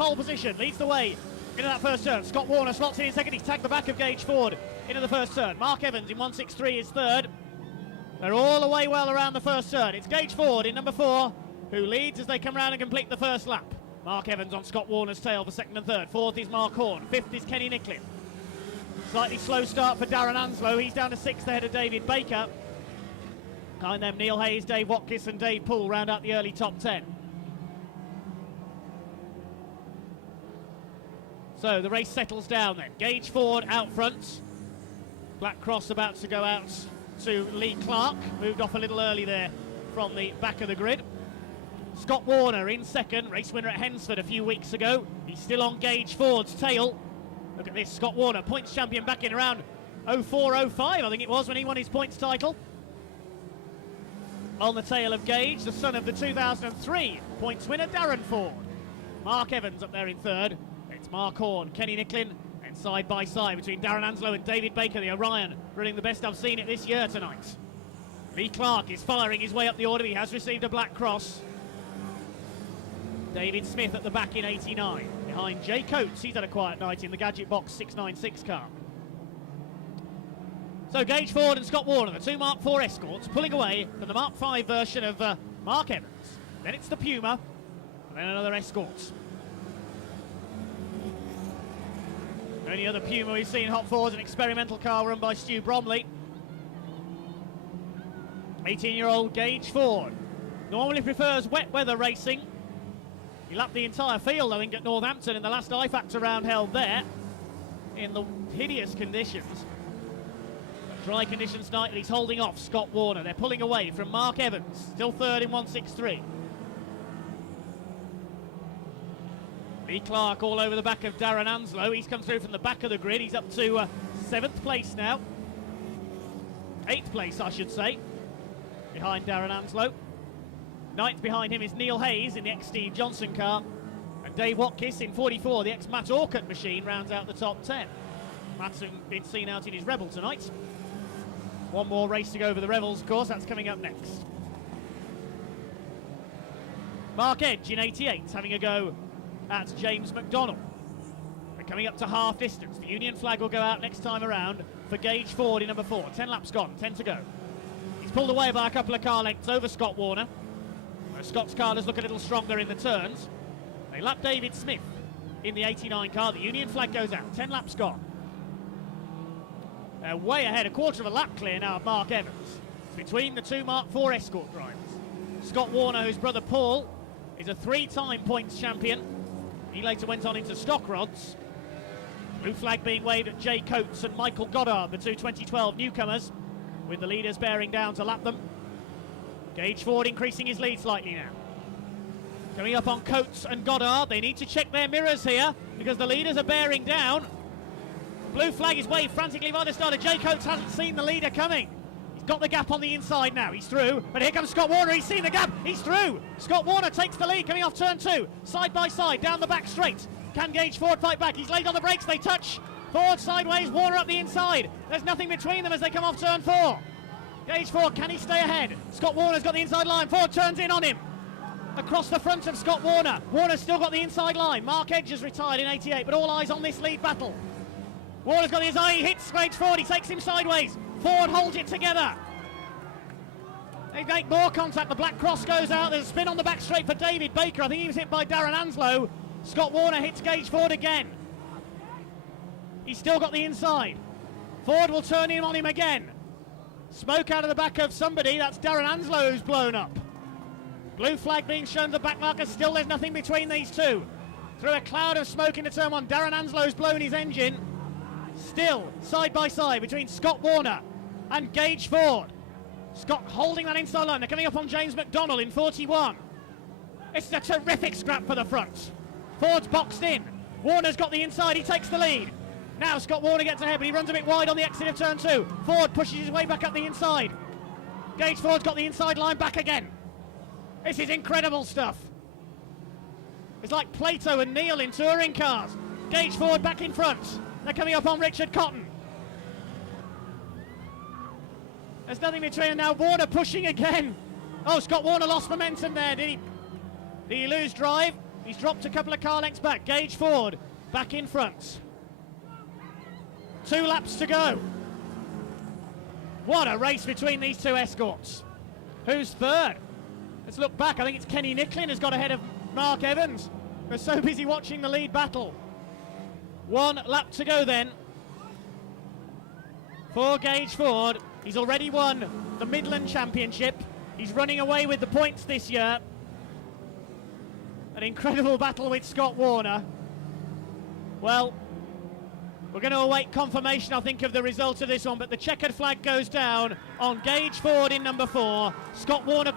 pole position, leads the way into that first turn. Scott Warner slots in second. He's tagged the back of Gage Ford into the first turn. Mark Evans in 163 is third. They're all the way well around the first turn. It's Gage Ford in number 4 who leads as they come round and complete the first lap. Mark Evans on Scott Warner's tail for second and third. Fourth is Mark Horn. Fifth is Kenny Nicklin. Slightly slow start for Darren Anslow. He's down to 6th ahead of David Baker. Behind them, Neil Hayes, Dave Watkins and Dave Poole round out the early top 10. So the race settles down then. Gage Ford out front. Black Cross about to go out to Lee Clark. Moved off a little early there from the back of the grid. Scott Warner in second. Race winner at Hensford a few weeks ago. He's still on Gage Ford's tail. Look at this, Scott Warner, points champion back in around 04-05, I think it was, when he won his points title. On the tail of Gage, the son of the 2003 points winner, Darren Ford. Mark Evans up there in third. It's Mark Horn, Kenny Nicklin, and side by side between Darren Anslow and David Baker, the Orion, running the best I've seen it this year tonight. Lee Clark is firing his way up the order. He has received a black cross. David Smith at the back in 89. Behind Jay Coates, he's had a quiet night in the Gadget Box 696 car. So Gage Ford and Scott Warner, the two Mark IV escorts, pulling away from the Mark V version of Mark Evans. Then it's the Puma, and then another escort. The only other Puma we've seen hot for is an experimental car run by Stu Bromley. 18-year-old Gage Ford normally prefers wet weather racing. He lapped the entire field, I think, at Northampton in the last I-Factor round held there in the hideous conditions. Dry conditions tonight, and he's holding off Scott Warner. They're pulling away from Mark Evans, still third in 163. Lee Clark all over the back of Darren Anslow. He's come through from the back of the grid. He's up to 7th place now. 8th place, I should say, behind Darren Anslow. 9th behind him is Neil Hayes in the ex-Steve Johnson car. And Dave Watkins in 44, the ex-Matt Orcutt machine, rounds out the top 10. Matt's been seen out in his Rebel tonight. One more race to go over the Rebels, of course. That's coming up next. Mark Edge in 88, having a go at James McDonnell. They're coming up to half distance. The Union flag will go out next time around for Gage Ford in number 4. 10 laps gone, 10 to go. He's pulled away by a couple of car lengths over Scott Warner. Scott's car does look a little stronger in the turns. They lap David Smith in the 89 car. The Union flag goes out. 10 laps gone. They're way ahead, a quarter of a lap clear now of Mark Evans. It's between the two Mark IV escort drivers. Scott Warner, whose brother Paul is a 3-time points champion. He later went on into stock rods. Blue flag being waved at Jay Coates and Michael Goddard, the two 2012 newcomers, with the leaders bearing down to lap them. Gage Ford increasing his lead slightly now. Coming up on Coates and Goddard. They need to check their mirrors here because the leaders are bearing down. Blue flag is waved frantically by the starter. Jay Coates hasn't seen the leader coming. He's got the gap on the inside now. He's through. But here comes Scott Warner. He's seen the gap. He's through. Scott Warner takes the lead coming off turn 2. Side by side down the back straight. Can Gage Ford fight back? He's late on the brakes. They touch. Ford sideways. Warner up the inside. There's nothing between them as they come off turn 4. Gage Ford, can he stay ahead? Scott Warner's got the inside line. Ford turns in on him. Across the front of Scott Warner. Warner's still got the inside line. Mark Edge has retired in 88, but all eyes on this lead battle. Warner's got his eye. He hits Gage Ford. He takes him sideways. Ford holds it together. They make more contact. The black cross goes out. There's a spin on the back straight for David Baker. I think he was hit by Darren Anslow. Scott Warner hits Gage Ford again. He's still got the inside. Ford will turn in on him again. Smoke out of the back of somebody. That's Darren Anslow who's blown up. Blue flag being shown to the back marker. Still there's nothing between these two. Through a cloud of smoke into turn 1. Darren Anslow's blown his engine. Still side by side between Scott Warner and Gage Ford. Scott holding that inside line. They're coming up on James McDonnell in 41. It's a terrific scrap for the front. Ford's boxed in. Warner's got the inside. He takes the lead. Now Scott Warner gets ahead, but he runs a bit wide on the exit of turn 2. Ford pushes his way back up the inside. Gage Ford's got the inside line back again. This is incredible stuff. It's like Plato and Neil in touring cars. Gage Ford back in front. They're coming up on Richard Cotton. There's nothing between them now. Warner pushing again. Oh, Scott Warner lost momentum there. Did he lose drive? He's dropped a couple of car lengths back. Gage Ford back in front. 2 laps to go. What a race between these two escorts. Who's third? Let's look back. I think it's Kenny Nicklin has got ahead of Mark Evans. We're so busy watching the lead battle. 1 lap to go then for Gage Ford. He's already won the Midland Championship. He's running away with the points this year. An incredible battle with Scott Warner. Well, we're going to await confirmation, I think, of the result of this one, but the checkered flag goes down on Gage Ford in number 4. Scott Warner